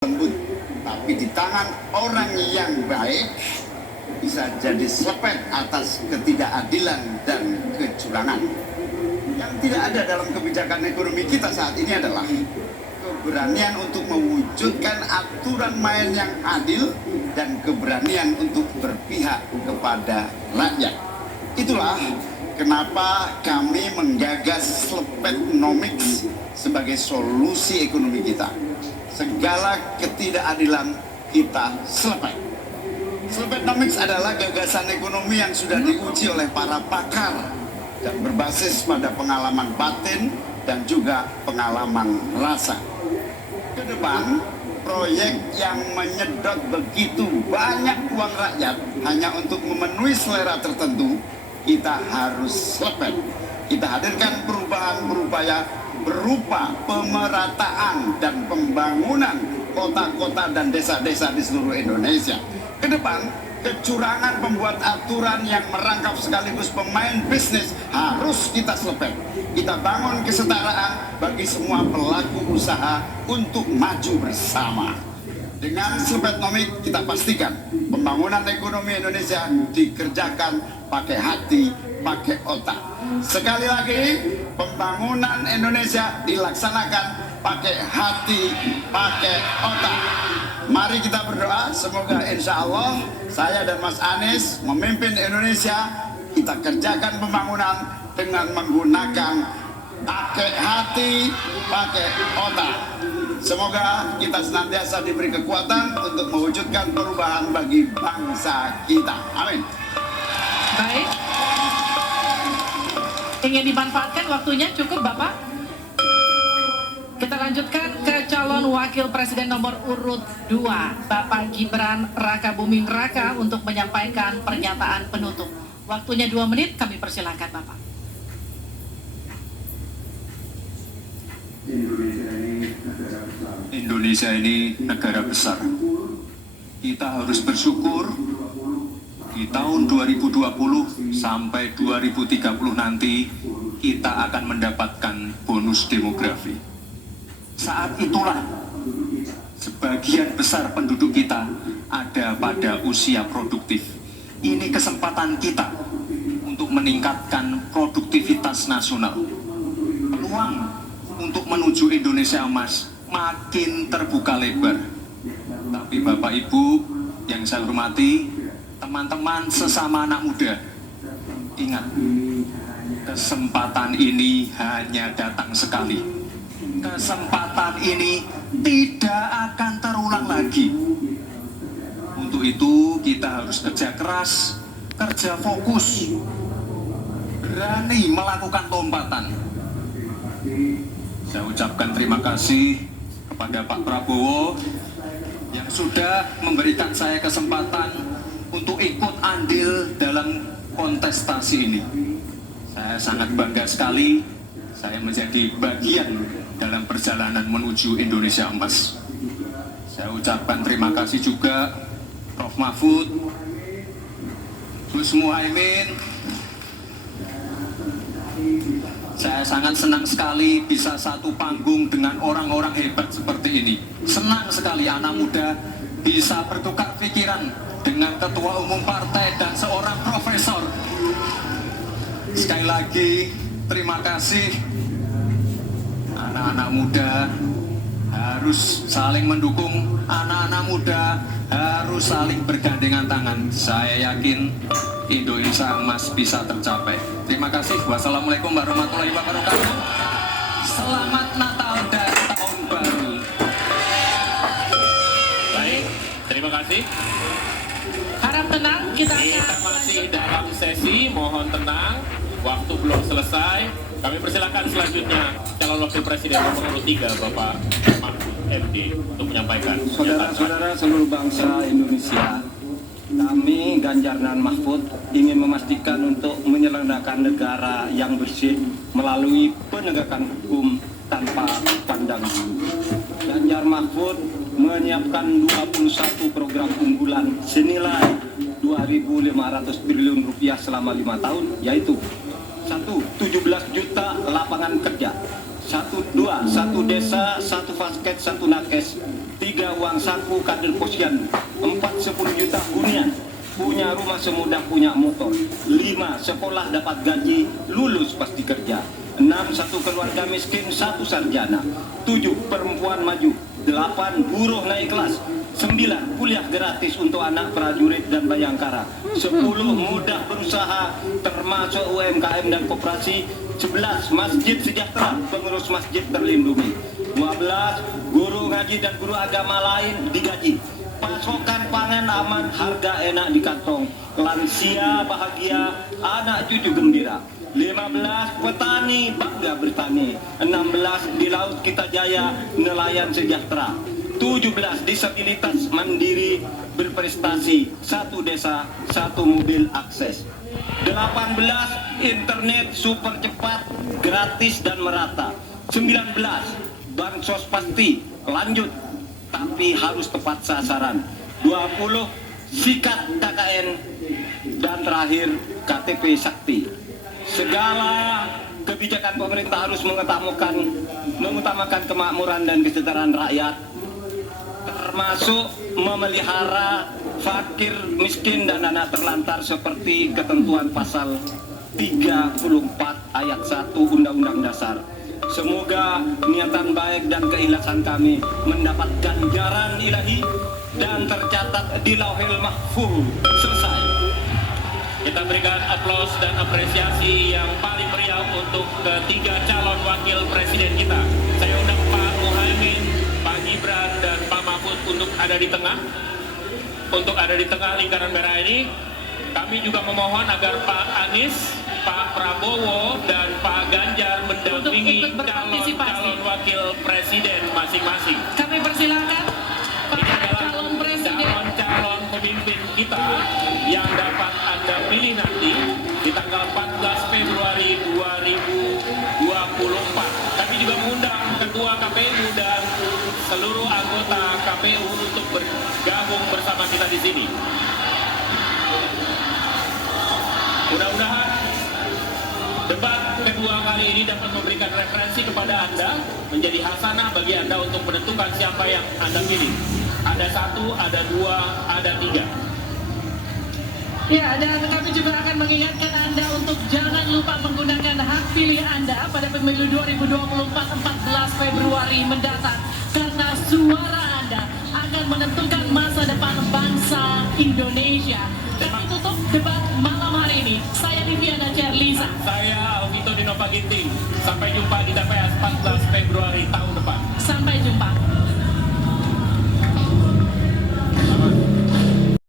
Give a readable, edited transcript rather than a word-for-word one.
lembut, tapi di tangan orang yang baik bisa jadi selepet atas ketidakadilan dan kecurangan. Yang tidak ada dalam kebijakan ekonomi kita saat ini adalah keberanian untuk mewujudkan aturan main yang adil dan keberanian untuk berpihak kepada rakyat. Itulah kenapa kami menggagas Slepetnomics sebagai solusi ekonomi kita. Segala ketidakadilan kita selepet. Slepetnomics adalah gagasan ekonomi yang sudah diuji oleh para pakar dan berbasis pada pengalaman batin dan juga pengalaman rasa. Ke depan, proyek yang menyedot begitu banyak uang rakyat hanya untuk memenuhi selera tertentu, kita harus selepet. Kita hadirkan perubahan berupa pemerataan dan pembangunan kota-kota dan desa-desa di seluruh Indonesia. Ke depan, kecurangan pembuat aturan yang merangkap sekaligus pemain bisnis harus kita selepet. Kita bangun kesetaraan bagi semua pelaku usaha untuk maju bersama. Dengan Slepetnomics kita pastikan pembangunan ekonomi Indonesia dikerjakan pakai hati, pakai otak. Sekali lagi, pembangunan Indonesia dilaksanakan pakai hati, pakai otak. Mari kita berdoa, semoga insya Allah saya dan Mas Anies memimpin Indonesia. Kita kerjakan pembangunan dengan menggunakan pakai hati, pakai otak. Semoga kita senantiasa diberi kekuatan untuk mewujudkan perubahan bagi bangsa kita. Amin. Baik. Ingin dimanfaatkan waktunya cukup, Bapak? Kita lanjutkan ke calon wakil presiden nomor urut 2, Bapak Gibran Rakabuming Raka untuk menyampaikan pernyataan penutup. Waktunya 2 menit, kami persilakan Bapak. Indonesia ini negara besar. Kita harus bersyukur di tahun 2020 sampai 2030 nanti kita akan mendapatkan bonus demografi. Saat itulah sebagian besar penduduk kita ada pada usia produktif. Ini kesempatan kita untuk meningkatkan produktivitas nasional. Peluang untuk menuju Indonesia emas makin terbuka lebar. Tapi Bapak Ibu yang saya hormati, teman-teman sesama anak muda, ingat, kesempatan ini hanya datang sekali. Kesempatan ini tidak akan terulang lagi. Untuk itu kita harus kerja keras, kerja fokus, berani melakukan lompatan. Saya ucapkan terima kasih kepada Pak Prabowo yang sudah memberikan saya kesempatan untuk ikut andil dalam kontestasi ini. Saya sangat bangga sekali saya menjadi bagian dalam perjalanan menuju Indonesia emas. Saya ucapkan terima kasih juga Prof. Mahfud, Gus Muhaimin. Saya sangat senang sekali bisa satu panggung dengan orang-orang hebat seperti ini. Senang sekali anak muda bisa bertukar pikiran dengan ketua umum partai dan seorang profesor. Sekali lagi, terima kasih. Anak-anak muda harus saling mendukung, anak-anak muda harus saling bergandengan tangan. Saya yakin Indonesia emas bisa tercapai. Terima kasih. Wassalamualaikum warahmatullahi wabarakatuh. Selamat Natal dan Tahun Baru. Baik, terima kasih. Harap tenang, kita Masih dalam sesi, mohon tenang. Waktu belum selesai. Kami persilakan selanjutnya calon wakil presiden nomor urut 3 Bapak Mahfud MD untuk menyampaikan. Saudara-saudara seluruh bangsa Indonesia, kami Ganjar dan Mahfud ingin memastikan untuk menyelenggarakan negara yang bersih melalui penegakan hukum tanpa pandang bulu. Ganjar Mahfud menyiapkan 21 program unggulan senilai 2.500 triliun rupiah selama 5 tahun, yaitu 1. 17 juta lapangan kerja, 1. 2. 1 desa, 1 fasket, 1 nakes, 3. 3 uang saku kader posyandu, 4 10 juta hunian, punya rumah semudah punya motor, 5 sekolah dapat gaji, lulus pasti kerja, 6 satu keluarga miskin 1 sarjana, 7 perempuan maju, 8 buruh naik kelas, 9 kuliah gratis untuk anak prajurit dan bayangkara, 10 mudah berusaha termasuk UMKM dan koperasi, 11 masjid sejahtera pengurus masjid terlindungi, 12 guru ngaji dan guru agama lain digaji, pasokan pangan aman, harga enak di kantong, lansia bahagia, anak cucu gembira, 15 petani bangga bertani, 16 di laut kita jaya nelayan sejahtera, 17 disabilitas mandiri berprestasi, 1 desa 1 mobil akses, 18 internet super cepat gratis dan merata, 19 bansos pasti lanjut tapi harus tepat sasaran, 20 sikat KKN, dan terakhir KTP Sakti. Segala kebijakan pemerintah harus mengutamakan kemakmuran dan kesejahteraan rakyat, termasuk memelihara fakir, miskin, dan anak terlantar seperti ketentuan pasal 34 ayat 1 Undang-Undang Dasar. Semoga niatan baik dan keikhlasan kami mendapat ganjaran ilahi dan tercatat di Lauhil Mahfuz. Selesai. Kita berikan aplaus dan apresiasi yang paling meriah untuk ketiga calon wakil presiden kita. Saya undang Pak Muhaimin, Pak Gibran, dan Pak Mahfud untuk ada di tengah. Untuk ada di tengah lingkaran merah ini. Kami juga memohon agar Pak Anies, Pak Prabowo, dan Pak Ganjar mendampingi calon wakil presiden masing-masing. Kami persilakan Ini adalah calon presiden. calon pemimpin kita yang dapat Anda pilih nanti di tanggal 14 Februari 2024. Kami juga mengundang Ketua KPU dan seluruh anggota KPU untuk bergabung bersama kita di sini. Mudah-mudahan debat kedua kali ini dapat memberikan referensi kepada Anda, menjadi hasanah bagi Anda untuk menentukan siapa yang Anda pilih. Ada 1, ada 2, ada 3. Ya, dan kami juga akan mengingatkan Anda untuk jangan lupa menggunakan hak pilih Anda pada pemilu 2024 14 Februari mendatang. Karena suara Anda akan menentukan masa depan bangsa Indonesia. Kami tutup debat malam hari ini. Saya Viviana Cerlisa. Saya Alvito Dinova Ginting. Sampai jumpa di TPS 14 Februari tahun depan. Sampai jumpa.